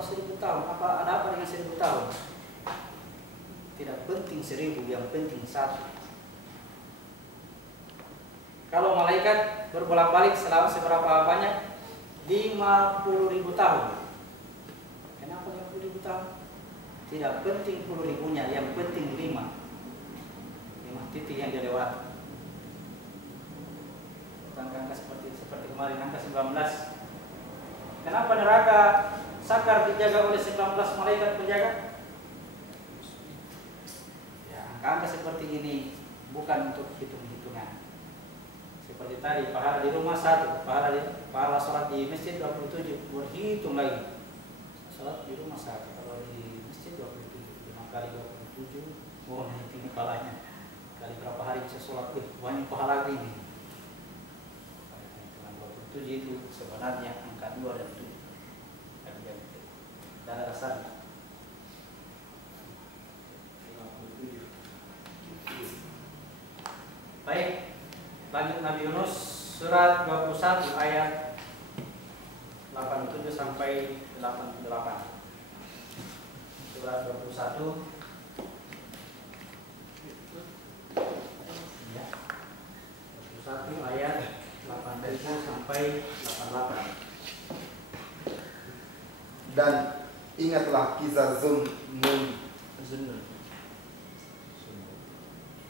Allah 1000 tahun. Apa ada apa dengan 1000 tahun? Tidak penting 1000, yang penting 1. Kalau malaikat berbolak-balik selama seberapa banyak? 50.000 tahun. Kenapa 50.000 tahun? Tidak penting 10.000-nya, yang penting 5 titik yang dia lewati. Angka seperti kemarin, angka 19. Kenapa neraka Sakar dijaga oleh 19 malaikat penjaga? Ya, angka seperti ini bukan untuk hitung-hitungan. Seperti tadi, pahala di rumah 1, pahala sholat di masjid 27, berhitung lagi. Sholat di rumah 1, kalau di masjid 27, 5 kali 27, oh ini pahalanya. Kali berapa hari bisa sholat, banyak pahala ini. 27 itu sebenarnya angka 2 dan 7. Dan ada dasar 57. Baik, lanjut Nabi Yunus surat 21 ayat 87 sampai 88. Surat 21 ya. 21 ayat 87 sampai 88. Dan ingatlah kisah Zunnun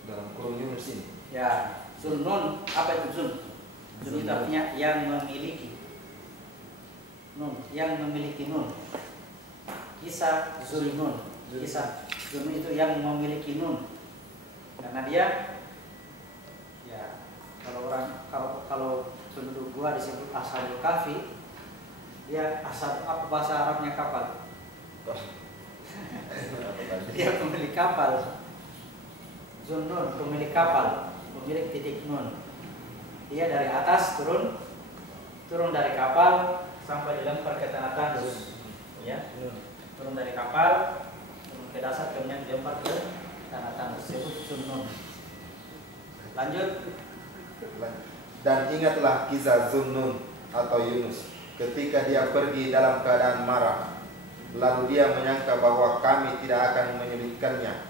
dalam kurung Yunus ini. Ya, Zunnun, apa itu Zun? Zun itu artinya yang memiliki. Nun, yang memiliki nun. Kisah Zunnun. Kisah Zun itu yang memiliki nun. Karena dia ya, kalau penduduk gua disebut Ashabul Kahfi, dia asal apa bahasa Arabnya kapal. Dia pemilik kapal. Zunnun, pemilik kapal, pemilik titik nun. Dia dari atas turun dari kapal sampai dilempar ke tanah tandus. Ya, turun dari kapal, turun ke dasar, kemudian dilempar ke tanah tandus. Disebut Zunnun. Lanjut. Dan ingatlah kisah Zunnun atau Yunus ketika dia pergi dalam keadaan marah, lalu dia menyangka bahwa kami tidak akan menyulitkannya.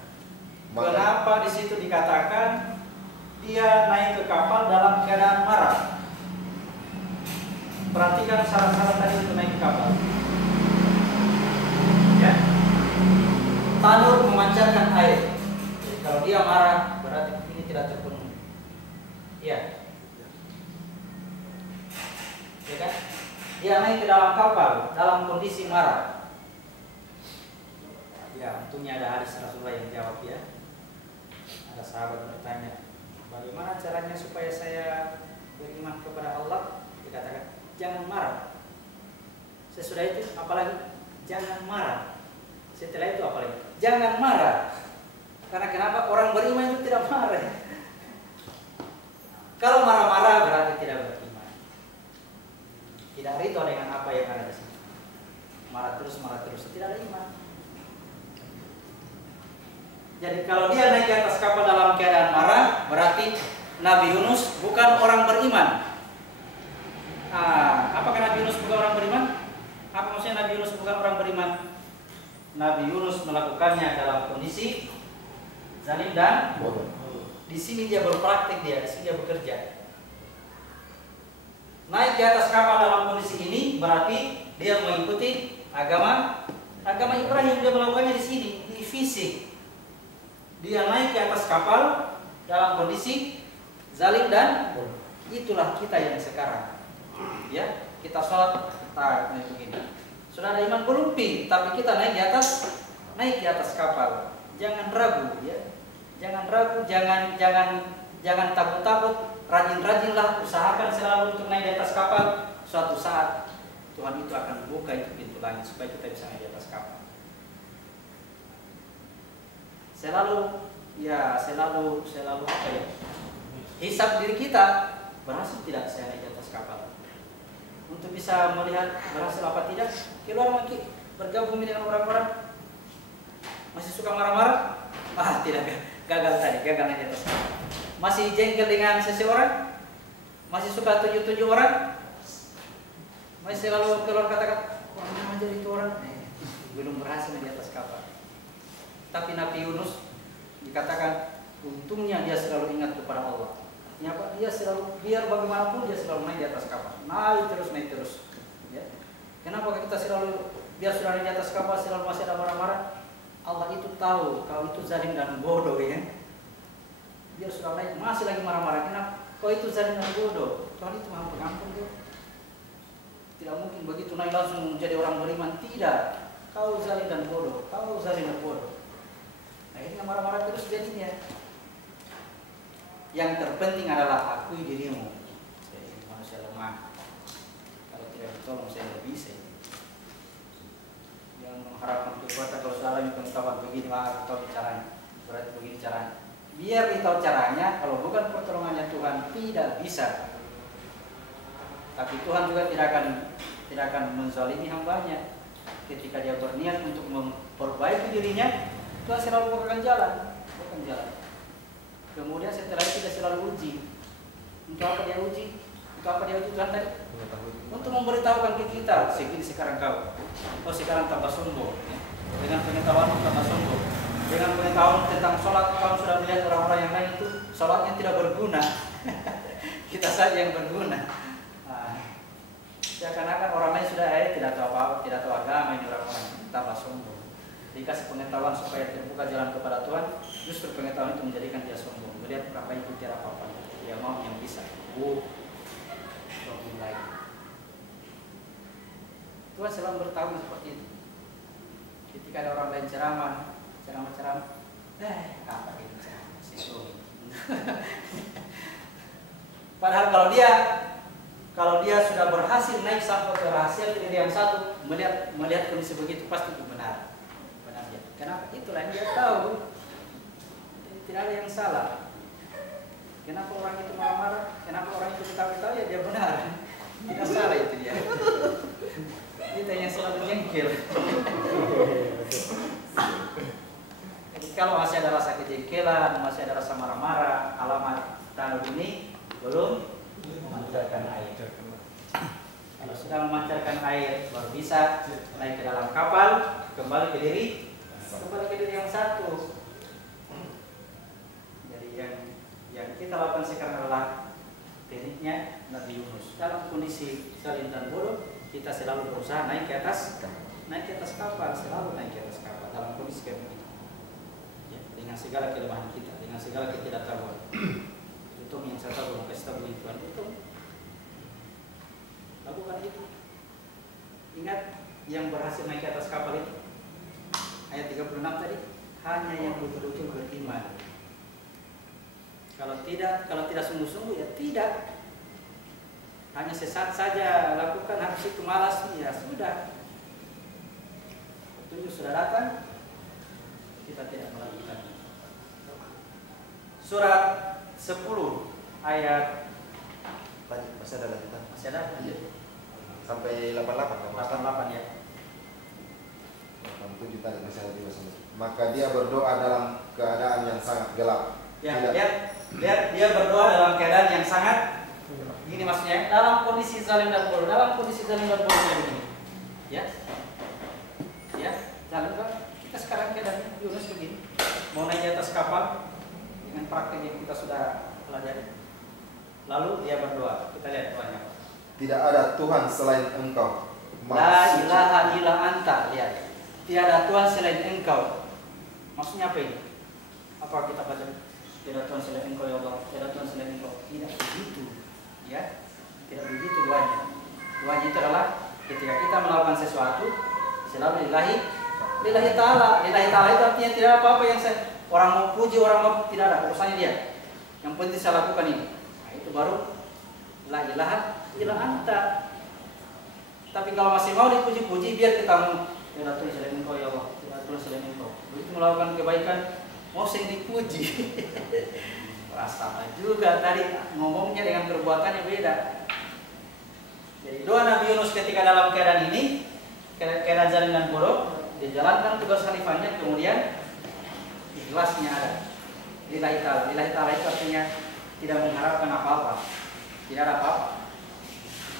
Kenapa di situ dikatakan dia naik ke kapal dalam keadaan marah? Perhatikan syarat-syarat tadi untuk naik ke kapal. Ya, tanur memancarkan air. Jadi kalau dia marah berarti ini tidak terpenuhi. Ya, ya kan? Dia naik ke dalam kapal dalam kondisi marah. Ya, untungnya ada hadis Rasulullah yang jawab ya. Ada sahabat bertanya, bagaimana caranya supaya saya beriman kepada Allah? Dikatakan, jangan marah. Sesudah itu apalagi? Jangan marah. Setelah itu apalagi? Jangan marah. Karena kenapa? Orang beriman itu tidak marah. Kalau marah-marah berarti tidak beriman. Tidak rito dengan apa yang ada di sini. Marah terus, tidak ada iman. Jadi kalau dia naik ke atas kapal dalam keadaan marah, berarti Nabi Yunus bukan orang beriman. Apakah Nabi Yunus bukan orang beriman? Apa maksudnya Nabi Yunus bukan orang beriman? Nabi Yunus melakukannya dalam kondisi zalim dan bodoh. Di sini dia berpraktik, di sini dia bekerja. Naik ke atas kapal dalam kondisi ini berarti dia mengikuti agama Ibrahim. Dia melakukannya di sini, di fisik. Dia naik ke atas kapal dalam kondisi zalim dan bodoh. Itulah kita yang sekarang. Ya, kita sholat naik begini. Sudah ada iman belum tapi kita naik di atas kapal. Jangan ragu ya. Jangan ragu, jangan takut-takut. Rajin-rajinlah, usahakan selalu untuk naik di atas kapal. Suatu saat Tuhan itu akan buka itu pintu langit supaya kita bisa naik di atas kapal. Selalu apa ya? Hisab diri kita, berhasil tidak saya naik di atas kapal. Untuk bisa melihat berhasil apa tidak, keluar lagi bergabung dengan orang-orang masih suka marah-marah, tidak, gagal naik di atas kapal. Masih jengkel dengan seseorang, masih suka tuju-tuju orang, masih selalu keluar kata-kata, orang aja itu orang, belum berhasil di atas kapal. Tapi Nabi Yunus dikatakan untungnya dia selalu ingat kepada Allah. Artinya apa? Dia selalu, biar bagaimanapun dia selalu naik di atas kapal, naik terus. Ya. Kenapa kita selalu, biar sudah naik di atas kapal selalu masih ada marah-marah? Allah itu tahu kau itu zalim dan bodoh, ya. Biar sudah naik masih lagi marah-marah. Kenapa? Kau itu zalim dan bodoh. Tuhan itu Maha Pengampun, ya. Tidak mungkin begitu naik langsung menjadi orang beriman. Tidak. Kau zalim dan bodoh. Kau zalim dan bodoh. Akhirnya marah-marah terus jadinya. Yang terpenting adalah akui dirimu. Saya ini manusia lemah. Kalau tidak ditolong saya tidak bisa. Yang mengharapkan kekuatan kalau salah pengetahuan begini, tahu caranya. Berarti begini caranya. Biar ditahu caranya. Kalau bukan pertolongannya Tuhan tidak bisa. Tapi Tuhan juga tidak akan menzalimi hambanya. Ketika dia berniat untuk memperbaiki dirinya, Tuhan selalu bukakan jalan. Kemudian setelah itu dia selalu uji. Untuk apa dia uji? Tuhan tadi? Untuk memberitahukan ke kita, segini sekarang kau. Oh sekarang tambah sombong. Dengan pengetahuan tambah sombong. Dengan pengetahuan tentang sholat, kau sudah melihat orang-orang yang lain itu sholatnya tidak berguna. Kita saja yang berguna. Seakan-akan orang lain sudah tidak tahu apa-apa, tidak tahu agama, ini orang-orang tambah sombong. Dikasih pengetahuan supaya terbuka jalan kepada Tuhan, justru pengetahuan itu menjadikan dia sombong. Melihat berapa itu tidak apa-apa, dia mau yang bisa. Sombong lagi. Tuhan selalu beritahu seperti itu. Ketika ada orang lain ceramah, apa itu ceramah? Padahal kalau dia sudah berhasil naik sampai ke rahasia diri yang satu, melihat kondisi begitu pasti itu benar dia. Kenapa? Itulah yang dia tahu. Tidak ada yang salah. Kenapa orang itu marah-marah? Kenapa orang itu ketawa-ketawa? Ya dia benar. Tidak salah itu dia. Kita yang selalu jengkel. Jadi kalau masih ada rasa kejengkelan, masih ada rasa marah-marah, alamat tanda ini belum memancarkan air. Kalau sudah memancarkan air, baru bisa naik ke dalam kapal, kembali ke diri yang satu. Jadi yang kita lakukan sekarang adalah tekniknya Nabi Yunus. Dalam kondisi zalim dan bodoh, kita selalu berusaha naik ke atas kapal, selalu naik ke atas kapal dalam kondisi kayak begitu. Ya, dengan segala kelemahan kita, dengan segala ketidaktahuan. Itu yang saya tahu, kasih tahu Tuhan itu. Lakukan itu. Ingat yang berhasil naik ke atas kapal itu. Ayat 36 tadi, hanya yang betul-betul beriman. Kalau tidak sungguh-sungguh ya tidak. Hanya sesaat saja lakukan, habis itu malas, ya sudah. Petunjuk sudah datang, kita tidak melakukan. Surat 10 ayat Masih ada lanjutan. masih ada lanjut. Sampai 88 kan? 88 ya. 87 tadi masih ada juga sampai. Maka dia berdoa dalam keadaan yang sangat gelap. Ya, dia berdoa dalam keadaan yang sangat gini maksudnya, dalam kondisi zalim dan bodoh, begini. Ya. Zalim kan kita sekarang keadaannya Yunus begini. Mau naik di atas kapal dengan praktek yang kita sudah pelajari. Lalu dia berdoa. Kita lihat doanya. Tidak ada Tuhan selain Engkau. La ilaha illa anta. Lihat. Tiada Tuhan selain Engkau. Maksudnya apa ini? Apa kita baca? Tidak Tuhan selain Engkau ya Allah. Tidak Tuhan selain Engkau. Tidak begitu. Ya. Tidak begitu doanya. Doanya itu adalah ketika kita melakukan sesuatu selalu lillahi ta'ala. Lillahi ta'ala itu artinya tidak apa-apa yang orang mau puji, orang mau tidak ada urusannya dia. Yang penting saya lakukan ini. Nah, itu baru la ilaha illa anta. Tapi kalau masih mau dipuji-puji, biar kita mau tidak Tuhan selain Engkau ya Allah, tidak Tuhan selain Engkau. Begitu melakukan kebaikan, mau sing dipuji. Sama juga tadi ngomongnya dengan perbuatannya beda. Jadi doa Nabi Yunus ketika dalam keadaan ini, keadaan zalim dan bodoh, dia jalankan tugas khalifahnya, kemudian ikhlasnya ada. Lillahi ta'ala. Lillahi ta'ala itu artinya tidak mengharapkan apa-apa. Tidak ada apa-apa.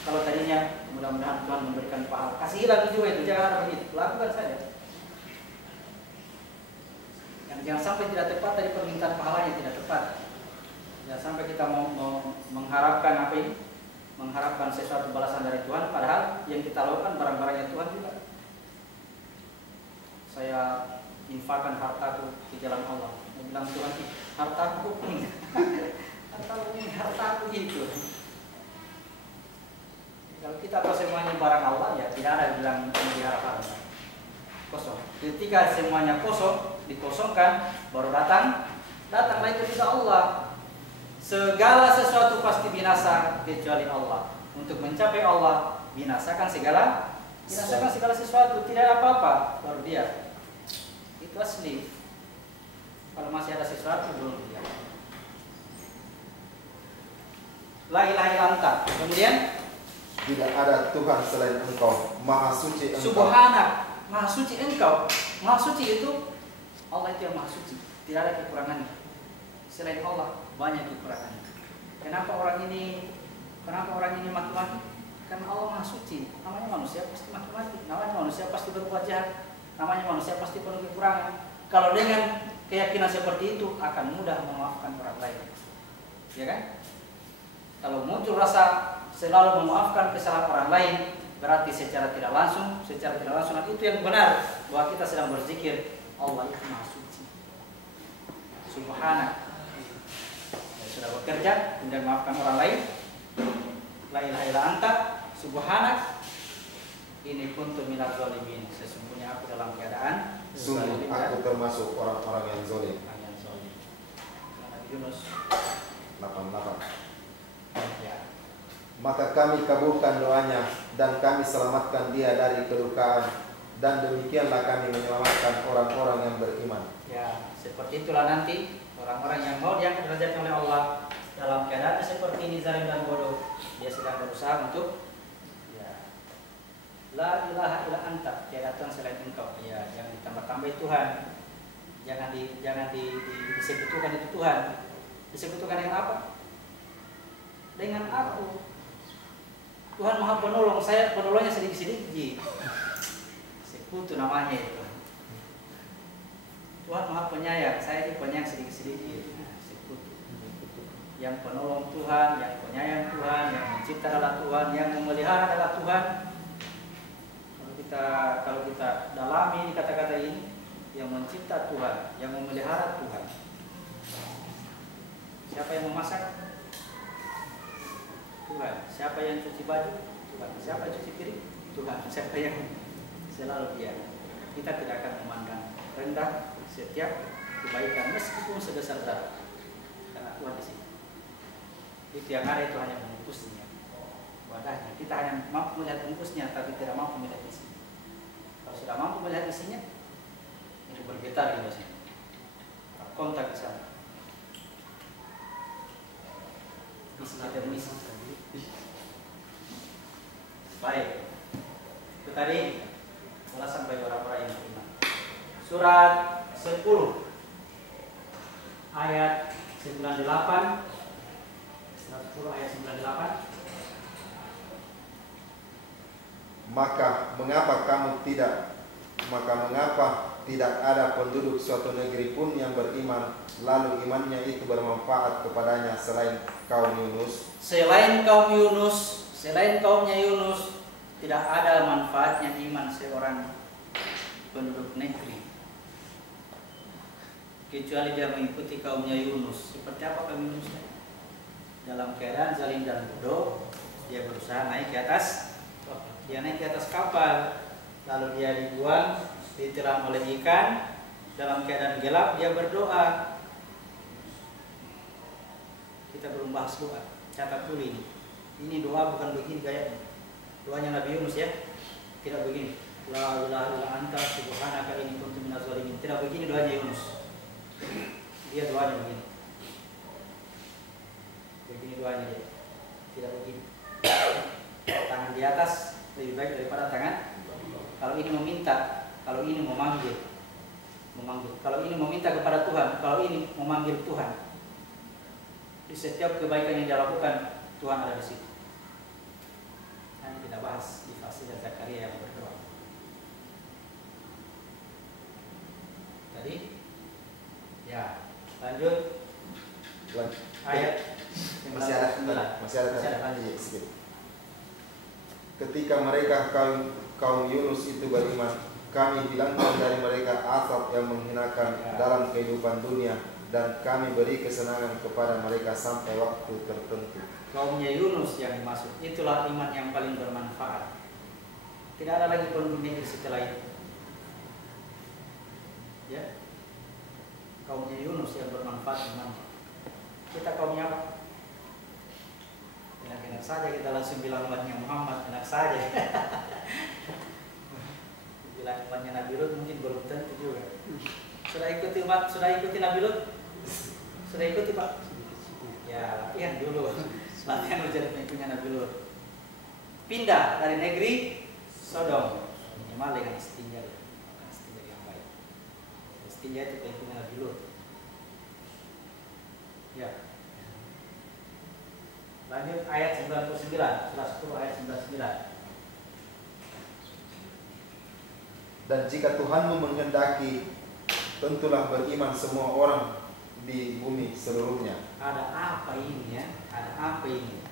Kalau tadinya mudah-mudahan Tuhan memberikan pahala, kasih lagi juga itu, jangan ada begitu. Lakukan saja. Jangan sampai tidak tepat dari permintaan pahalanya, tidak tepat. Jangan sampai kita mau mengharapkan apa ini, mengharapkan sesuatu balasan dari Tuhan, padahal yang kita lakukan barang-barangnya Tuhan juga. Saya infakkan hartaku di jalan Allah. Dia bilang Tuhan, hartaku ini, hartaku itu. Kalau kita tahu semuanya barang Allah, ya tidak ada yang bilang memelihara harta. Kosong. Ketika semuanya kosong, dikosongkan, baru datanglah itu bisa Allah. Segala sesuatu pasti binasa kecuali Allah. Untuk mencapai Allah, binasakan segala sesuatu. Tidak ada apa-apa, baru dia. Itu asli. Kalau masih ada sesuatu, belum dia. La ilaha illa anta. Kemudian tidak ada Tuhan selain Engkau, Maha Suci Engkau. Subhanak, Maha Suci Engkau. Maha Suci itu Allah itu yang Maha Suci, tidak ada kekurangannya. Selain Allah banyak kekurangannya. Kenapa orang ini maki-maki? Karena Allah Maha Suci. Namanya manusia pasti maki-maki, namanya manusia pasti berbuat jahat, namanya manusia pasti penuh kekurangan. Kalau dengan keyakinan seperti itu akan mudah memaafkan orang lain, ya kan? Kalau muncul rasa selalu memaafkan kesalahan orang lain, berarti secara tidak langsung itu yang benar bahwa kita sedang berzikir Allah itu Maha Suci. Subhanak, sudah bekerja kemudian maafkan orang lain. La ilaha illa anta, subhanak, ini kuntu minaz zalimin. Sesungguhnya aku dalam keadaan sungguh aku termasuk orang-orang yang zalim. Nabi Yunus 88. ya. Maka kami kabulkan doanya dan kami selamatkan dia dari kedukaan, dan demikianlah kami menyelamatkan orang-orang yang beriman. Ya, seperti itulah nanti orang-orang yang mau diangkat derajatnya oleh Allah dalam keadaan seperti ini, zalim dan bodoh. Dia sedang berusaha untuk la ilaha illa anta, tiada Tuhan selain Engkau. Ya, jangan ditambah-tambah Tuhan. Jangan disebutkan itu Tuhan. Disebutkan dengan apa? Dengan aku. Tuhan Maha Penolong, saya penolongnya sedikit-sedikit. Sekutu namanya itu. Tuhan Maha Penyayang, saya ini penyayang sedikit-sedikit. Sekutu. Yang penolong Tuhan, yang penyayang Tuhan, yang mencipta adalah Tuhan, yang memelihara adalah Tuhan. Kalau kita dalami kata-kata ini, yang mencipta Tuhan, yang memelihara Tuhan. Siapa yang memasak? Tuhan. Siapa yang cuci baju? Tuhan. Siapa yang cuci piring? Tuhan. Siapa yang selalu dia? Kita tidak akan memandang rendah setiap kebaikan meskipun sebesar darah, karena Tuhan di sini. Itu yang ada itu hanya membungkusnya, wadahnya. Kita hanya mampu melihat bungkusnya, tapi tidak mampu melihat isinya. Kalau sudah mampu melihat isinya, itu bergetar di sini. Kontak di sana. Isi kita mengisi. Baik, itu tadi balasan bagi orang-orang yang beriman. Surat 10 ayat 98. Surat 10 ayat 98. Maka mengapa tidak ada penduduk suatu negeri pun yang beriman, lalu imannya itu bermanfaat kepadanya selain kaum Yunus? Selain kaumnya Yunus, tidak ada manfaatnya iman seorang penduduk negeri, kecuali dia mengikuti kaumnya Yunus. Seperti apa kaum Yunus? Dalam keadaan zalim dan bodoh, dia berusaha naik ke atas. Dia naik ke atas kapal, lalu dia dibuang, ditelan oleh ikan. Dalam keadaan gelap, dia berdoa. Kita belum bahas doa. Catat dulu ini. Ini doa bukan begini gayanya. Doanya Nabi Yunus ya. Tidak begini. La ilaha illa anta subhanaka inni kuntu minaz zalimin. Tidak begini doanya Yunus. Dia doanya begini. Begini doanya dia. Tidak begini. Tangan di atas lebih baik daripada tangan. Kalau ini meminta, kalau ini memanggil. Kalau ini meminta kepada Tuhan, kalau ini memanggil Tuhan. Di setiap kebaikan yang dia lakukan, Tuhan ada di situ. Nanti kita bahas di fase Zakaria yang berdoa. Tadi ketika mereka kaum Yunus itu beriman, kami hilangkan dari mereka asap yang menghinakan dalam kehidupan dunia, dan kami beri kesenangan kepada mereka sampai waktu tertentu. Kaumnya Yunus yang dimaksud, itulah iman yang paling bermanfaat. Tidak ada lagi penduduk negeri setelah itu. Ya, kaumnya Yunus yang bermanfaat iman. Kita kaumnya apa? Enak-enak saja kita langsung bilang umatnya Muhammad, enak saja. Bilang umatnya Nabi Lut mungkin belum tentu juga. Sudah ikuti Nabi Lut? Sudah ikuti Pak? Ya latihan dulu. Latihan menjadi pengikutnya Nabi Lut. Pindah dari negeri Sodom, minimal dengan istinja yang baik. Istinja itu pengikutnya Nabi Lut. Ya. Lanjut ayat 99, surah 10 ayat 99. Dan jika Tuhanmu menghendaki, tentulah beriman semua orang di bumi seluruhnya. Ada apa ini ya? Ada apa ini?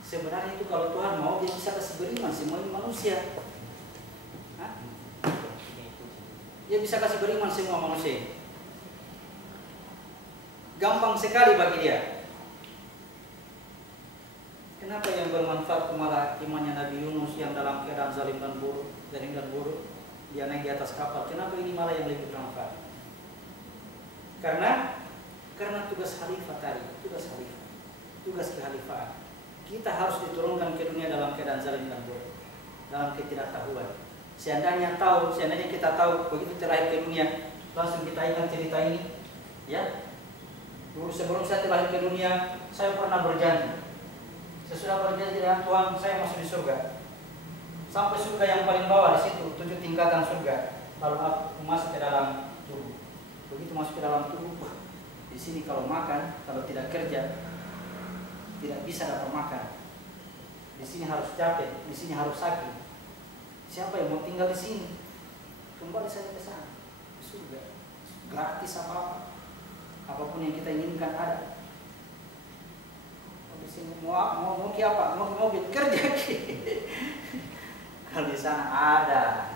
Sebenarnya itu kalau Tuhan mau, dia bisa kasih beriman semua manusia. Hah? Dia bisa kasih beriman semua manusia. Gampang sekali bagi dia. Kenapa yang bermanfaat malah imannya Nabi Yunus yang dalam keadaan zalim dan buruk, dia naik di atas kapal? Kenapa ini malah yang lebih bermanfaat? Karena tugas khalifah tadi, tugas kekhalifahan. Kita harus diturunkan ke dunia dalam keadaan zalim dan buruk, dalam ketidaktahuan. Seandainya kita tahu begitu terlahir ke dunia, langsung kita ingat cerita ini, ya. Dulu sebelum saya terlahir ke dunia, saya pernah berjanji. Sesudah berjanji dengan Tuhan, saya masuk di surga. Sampai surga yang paling bawah di situ, 7 tingkatan surga. Lalu aku masuk ke dalam tubuh. Begitu masuk ke dalam tubuh, di sini kalau makan, kalau tidak kerja, tidak bisa dapat makan. Di sini harus capek, di sini harus sakit. Siapa yang mau tinggal di sini? Kembali saja ke sana, surga. Gratis apa-apa, apapun yang kita inginkan ada. Di sini mau apa? Mau mobil kerja ki. Kalau di sana ada.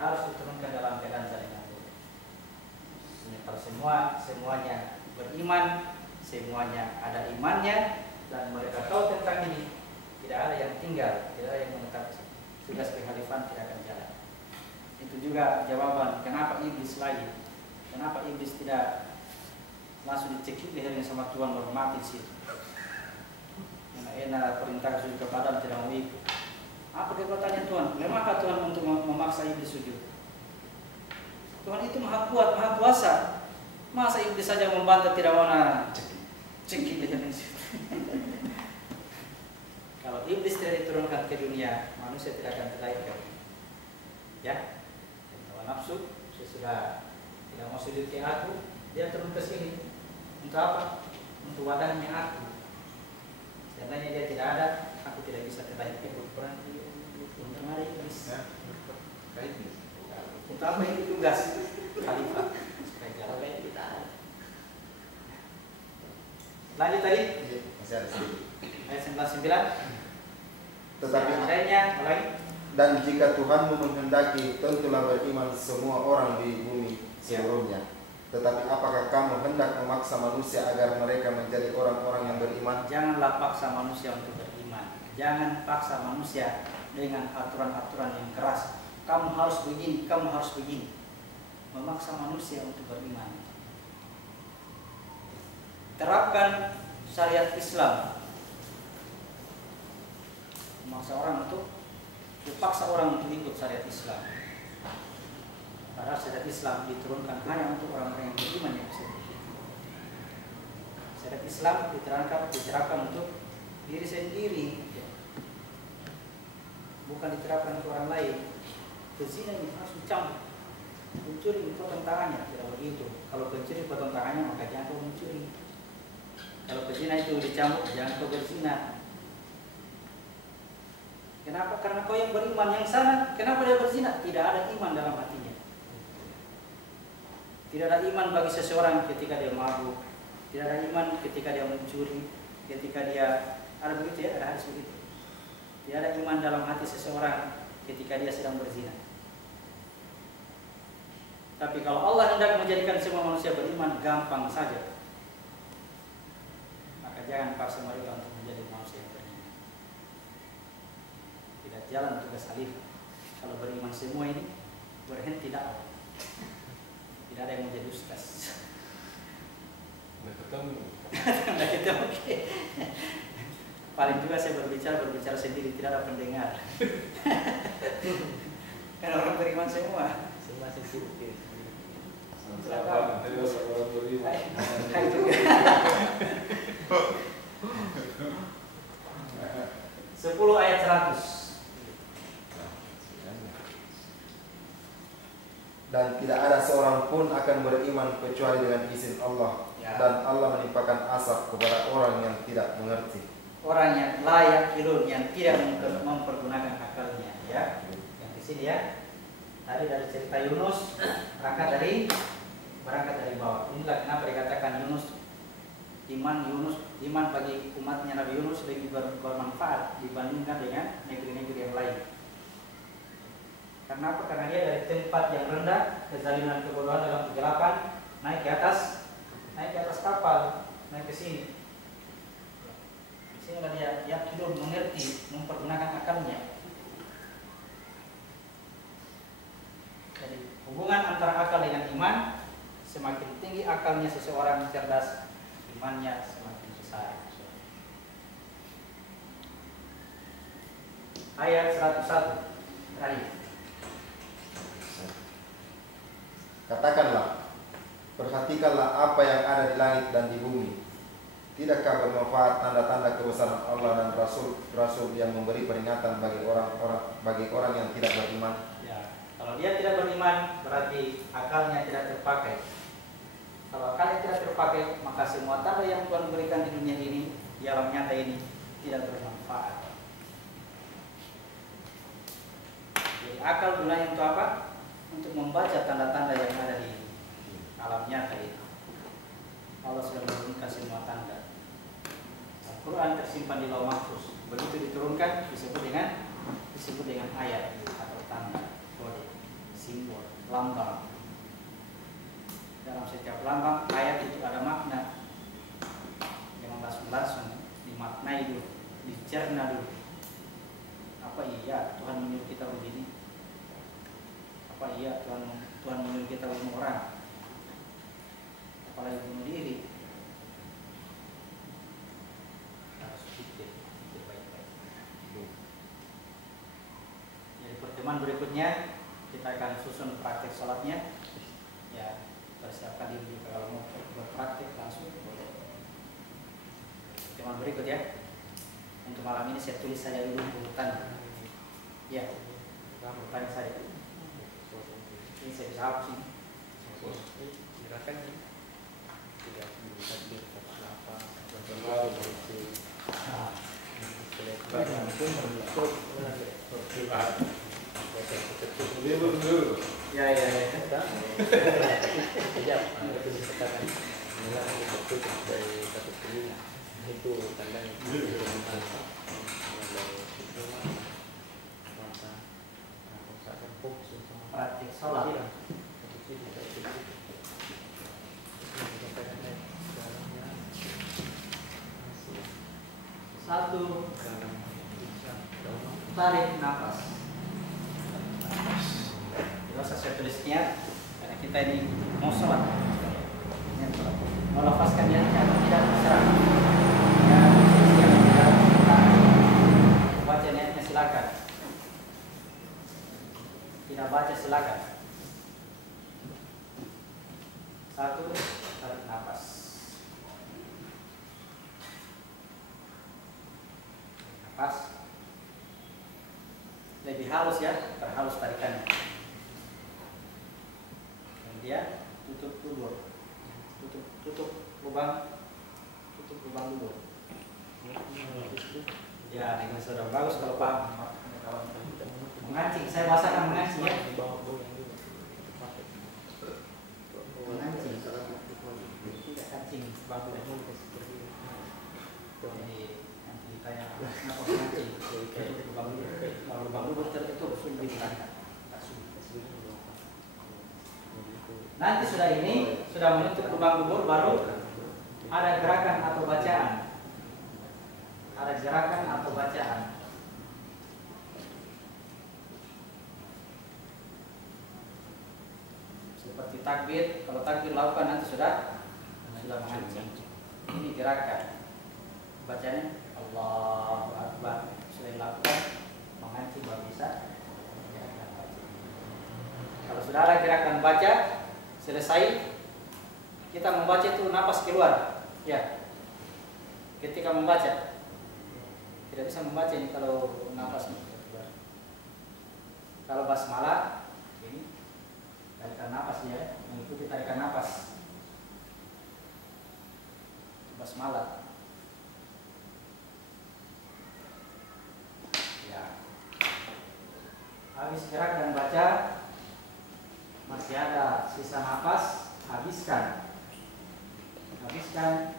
Harus diturunkan dalam keadaan saling ngatur. Kalau semuanya beriman, semuanya ada imannya, dan mereka tahu tentang ini, tidak ada yang tinggal, tidak ada yang menetap. Tugas kekhalifahan tidak akan jalan. Itu juga jawaban kenapa iblis lagi. Kenapa iblis tidak langsung dicekik lehernya sama Tuhan lalu mati di situ? Enak perintah sujud kepada tidak mau ikut. Apa kekuatannya Tuhan? Lemakkah Tuhan untuk memaksa iblis sujud? Tuhan itu maha kuat, maha kuasa. Masa iblis saja membantah tidak mau cekik lehernya situ? Kalau iblis tidak diturunkan ke dunia, manusia tidak akan terlahirkan. Ya, kalau nafsu sesudah tidak mau sujud ke aku, dia turun ke sini. Untuk apa? Untuk wadahnya aku. Seandainya dia tidak ada, aku tidak bisa terlahir ke Quran. Untuk hari iblis. Untuk apa ini tugas khalifah? Lanjut tadi. Masih ada sedikit. Ayat 99. Tetapi seandainya lagi. Dan jika Tuhanmu menghendaki, tentulah beriman semua orang di bumi seluruhnya. Tetapi apakah kamu hendak memaksa manusia agar mereka menjadi orang-orang yang beriman? Janganlah paksa manusia untuk beriman. Jangan paksa manusia dengan aturan-aturan yang keras. Kamu harus begini, kamu harus begini. Memaksa manusia untuk beriman. Terapkan syariat Islam. Memaksa orang untuk dipaksa orang untuk ikut syariat Islam. Padahal syariat Islam diturunkan hanya untuk orang-orang yang beriman yang bisa begitu. Syariat Islam diterapkan untuk diri sendiri, bukan diterapkan untuk orang lain. Pezina ini harus dicampur. Pencuri dipotong tangannya, tidak begitu. Kalau pencuri potong tangannya, maka jangan kau mencuri. Kalau pezina itu dicambuk, jangan kau berzina. Kenapa? Karena kau yang beriman yang sana. Kenapa dia berzina? Tidak ada iman dalam hatinya. Tidak ada iman bagi seseorang ketika dia mabuk, Tidak ada iman ketika dia mencuri, ketika dia ada begitu ya, ada hadis begitu. Tidak ada iman dalam hati seseorang ketika dia sedang berzina. Tapi kalau Allah hendak menjadikan semua manusia beriman, gampang saja. Maka jangan paksa mereka untuk menjadi manusia yang beriman. Tidak jalan tugas khalifah. Kalau beriman semua ini berhenti dakwah. Tidak ada yang menjadi ustaz. Nah, itu oke. Paling juga saya berbicara sendiri, tidak ada pendengar. Kan orang beriman semua. Semua sensitif. Silakan. Orang beriman. Hai juga. 10 ayat 100. Dan tidak ada seorang pun akan beriman kecuali dengan izin Allah. Ya. Dan Allah menimpakan azab kepada orang yang tidak mengerti. Orang yang layak hilun, yang tidak mempergunakan akalnya, ya. Yang di sini ya. Tadi dari cerita Yunus berangkat dari bawah. Inilah kenapa dikatakan iman bagi umatnya Nabi Yunus lebih bermanfaat dibandingkan dengan negeri-negeri yang lain. Karena apa? Karena dia dari tempat yang rendah, kezaliman, kebodohan dalam kegelapan, naik ke atas kapal, naik ke sini. Di sini dia yakin, mengerti, mempergunakan akalnya. Jadi hubungan antara akal dengan iman, semakin tinggi akalnya seseorang cerdas, imannya semakin besar. Ayat 101 terakhir. Katakanlah, perhatikanlah apa yang ada di langit dan di bumi. Tidakkah bermanfaat tanda-tanda kebesaran Allah dan rasul-rasul yang memberi peringatan bagi orang yang tidak beriman? Ya, kalau dia tidak beriman, berarti akalnya tidak terpakai. Kalau akalnya tidak terpakai, maka semua tanda yang Tuhan berikan di dunia ini, di alam nyata ini, tidak bermanfaat. Jadi akal gunanya untuk apa? Untuk membaca tanda-tanda yang ada di alam nyata itu. Allah sudah menurunkan semua tanda. Al-Quran tersimpan di Lauh Mahfuz. Begitu diturunkan disebut dengan ayat atau tanda, kode, simbol, lambang. Dalam setiap lambang ayat itu ada makna. Jangan langsung dimaknai dulu, dicerna dulu. Apa iya Tuhan menyuruh kita begini? Apa iya Tuhan menyuruh kita bunuh orang, apalagi bunuh diri? Harus pikir baik-baik. Jadi pertemuan berikutnya kita akan susun praktek sholatnya. Ya, persiapkan diri juga kalau mau berpraktek langsung boleh. Pertemuan berikut ya. Untuk malam ini saya tulis saja dulu urutan. Ya, urutan saja. Ini saya bisa hapus ini. Silakan tidak bisa apa-apa. Ya. Sejak itu dikatakan inilah tertutup dari satu telinga. Itu tanda yang Praktik sholat. Satu, tarik nafas. Tidak usah saya tulisnya, karena kita ini mau sholat. Mau lepaskan niatnya atau tidak terserah. Ya, tidak baca niatnya silakan. Tidak baca silakan. Satu, tarik nafas. Nafas. Lebih halus ya, terhalus tarikannya. Kemudian tutup dulu. Tutup lubang dulu. Ya, ini sudah bagus kalau paham. Mengancing, saya bahasakan mengancing ya. Mengancing, tidak kancing. bagus. seperti ini. Jadi nanti ditanya kenapa mengancing? Kalau lubang lubang tertutup sudah diterangkan. Nanti sudah ini sudah menutup lubang lubang baru ada gerakan atau bacaan. Ada gerakan atau bacaan. Seperti takbir, kalau takbir lakukan nanti sudah mengancing. Ini gerakan. Bacanya Allahu Akbar. Sudah dilakukan mengancing baru bisa gerakan baca. Kalau sudah ada gerakan baca selesai, kita membaca itu napas keluar. Ya. Ketika membaca tidak bisa membaca ini kalau napas keluar. Kalau basmalah ini tarikan napas ya, mengikuti tarikan napas. Basmalah. Ya. Habis gerak dan baca, masih ada sisa napas, habiskan. Habiskan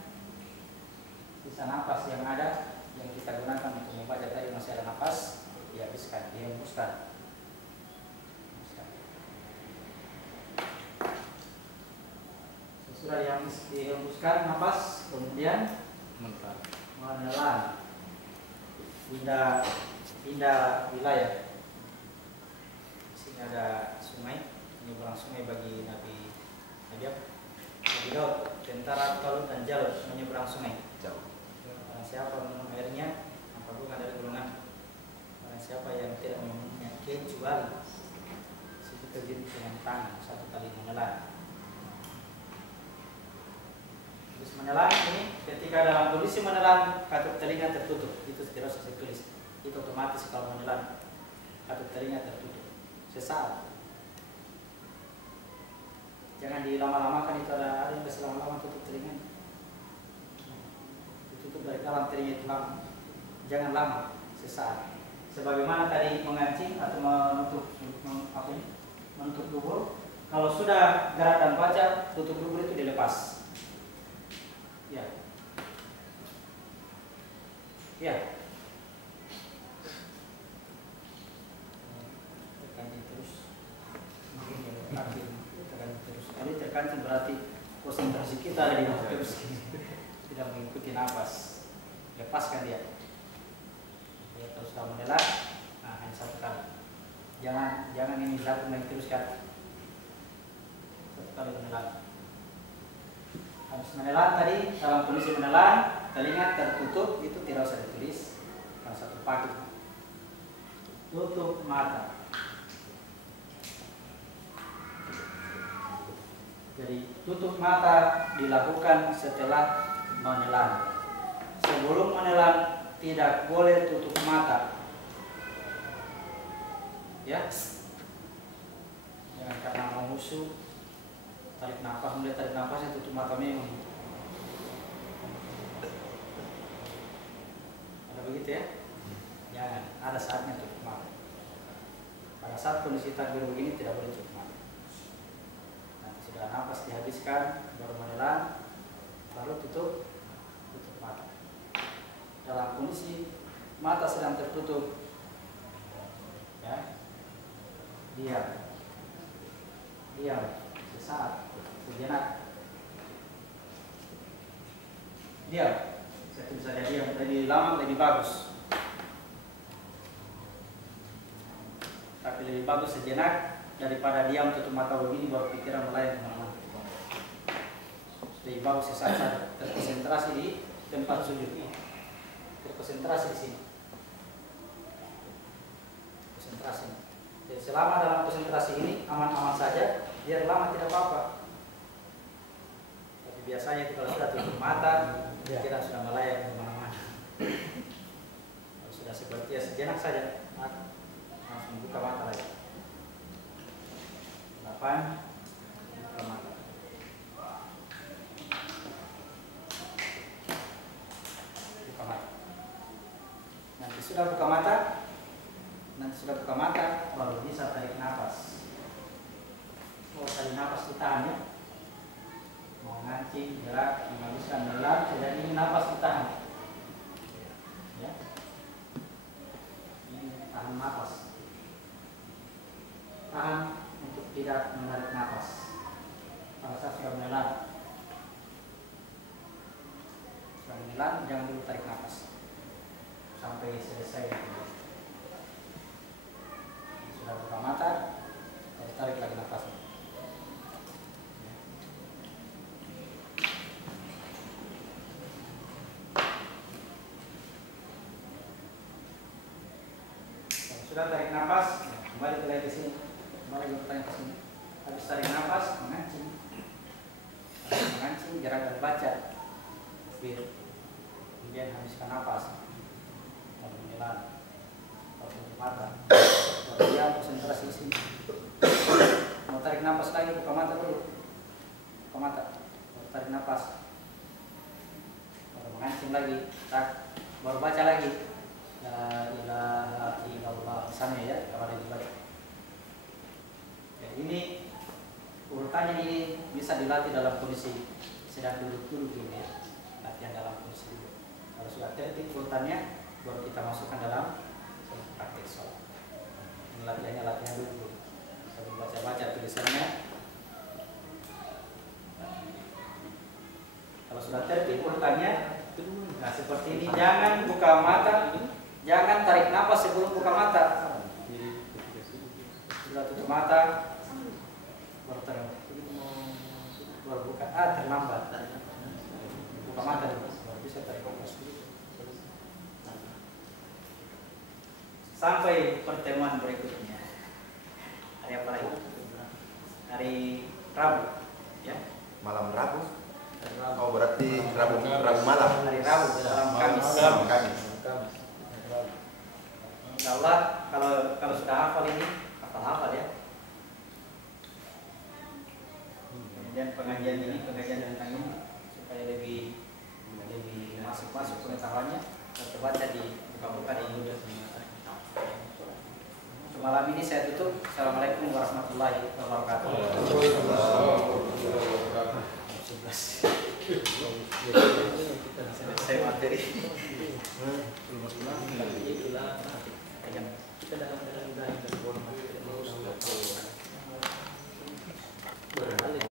sisa napas yang ada yang kita gunakan untuk membaca tadi, masih ada napas, dihabiskan, dihembuskan. Sesudah dihembuskan napas, kemudian menelan, pindah wilayah. Di sini ada sungai, menyeberang sungai bagi Nabi Daud, tentara Talut dan Jalut menyeberang sungai. Barang siapa minum airnya, maka bukan dari golongan. Barang siapa yang tidak meminumnya kecuali sekitar jenis dengan tangan satu kali menelan. Terus menelan ini ketika dalam kondisi menelan katup telinga tertutup, itu tidak usah saya tulis. Itu otomatis kalau menelan katup telinga tertutup sesaat. Jangan dilama-lamakan, itu ada yang bisa lama-lama tutup telinga. Ditutup dari dalam telinga itu lama. Jangan lama, sesaat. Sebagaimana tadi mengancing atau menutup dubur. Kalau sudah gerak dan baca, tutup dubur itu dilepas. Ya. Ya. Terkancing terus. Kalau terkancing berarti konsentrasi kita ada di bawah terus. Tidak mengikuti nafas. Lepaskan dia. Dia terus sudah menelan. Nah, hanya satu kali. Jangan ini dilakukan lagi terus kan. Satu kali menelan. Habis menelan tadi, dalam kondisi menelan, telinga tertutup, itu tidak usah ditulis. Kalau satu paket. Tutup mata. Jadi tutup mata dilakukan setelah menelan. Sebelum menelan tidak boleh tutup mata. Ya. Jangan karena mau musuh tarik nafas, mulai tarik nafasnya tutup mata memang. Ada begitu ya? Jangan, ada saatnya tutup mata. Pada saat kondisi takbir begini tidak boleh tutup mata. Nanti sudah nafas dihabiskan, baru menelan, baru tutup mata. Dalam kondisi mata sedang tertutup, ya, diam sesaat, sejenak, diam. Saya tulis saja diam, lebih lama lebih bagus. Tapi lebih bagus sejenak daripada diam tutup mata begini baru pikiran melayang kemana-mana. Lebih bagus sesaat saja, terkonsentrasi di tempat sujud. Terkonsentrasi di sini. Konsentrasi. Jadi selama dalam konsentrasi ini aman-aman saja, biar lama tidak apa-apa. Tapi biasanya itu kalau sudah tutup mata, kita sudah melayang kemana-mana. Kalau sudah seperti ya sejenak saja, langsung buka mata lagi. 8, buka mata. Buka mata. Nanti sudah buka mata, baru bisa tarik nafas. Oh, tarik nafas ditahan ya. mengancing, gerak, menghabiskan menelan, dan ini napas ditahan. Ya. Ini tahan napas. Tahan untuk tidak menarik napas. Pada saat sudah menelan, jangan dulu tarik napas sampai selesai. Sudah buka mata, harus tarik lagi nafasnya. Kalau sudah tarik nafas, kembali lagi ke sini. Kembali bertanya ke sini. Habis tarik nafas, mengancing. Mengancing, gerak dan baca. Kemudian habiskan nafas. Lalu menelan. Lalu tutup mata. Lalu diam, konsentrasi di sini. Mau tarik nafas lagi, buka mata dulu. Buka mata. Lalu tarik nafas. Lalu mengancing lagi. Tak. Baru baca lagi. La ilaha illallah. Misalnya ya, kalau ada dibaca. Ya, ini urutannya ini bisa dilatih dalam kondisi sedang duduk-duduk ini ya. Latihan dalam kondisi duduk. Kalau sudah tertib urutannya, baru kita masukkan dalam praktik sholat. Ini latihannya latihan dulu. Sambil baca-baca tulisannya. Kalau sudah tertib urutannya, nah seperti ini. Jangan buka mata, jangan tarik nafas sebelum buka mata. Sudah tutup mata, baru tarik. Baru buka, terlambat. Buka mata dulu, baru bisa tarik nafas. Sampai pertemuan berikutnya. Hari apa lagi? Hari Rabu, ya? Malam Rabu. Oh berarti Rabu malam. Hari Rabu dalam Kamis. Kamis. Insya Allah kalau sudah hafal ini, hafal ya. Kemudian pengajian tentang ini supaya lebih masuk pengetahuannya, terbaca di buka-buka di YouTube. Malam ini saya tutup. Assalamualaikum warahmatullahi wabarakatuh. Selesai materi. Kita dalam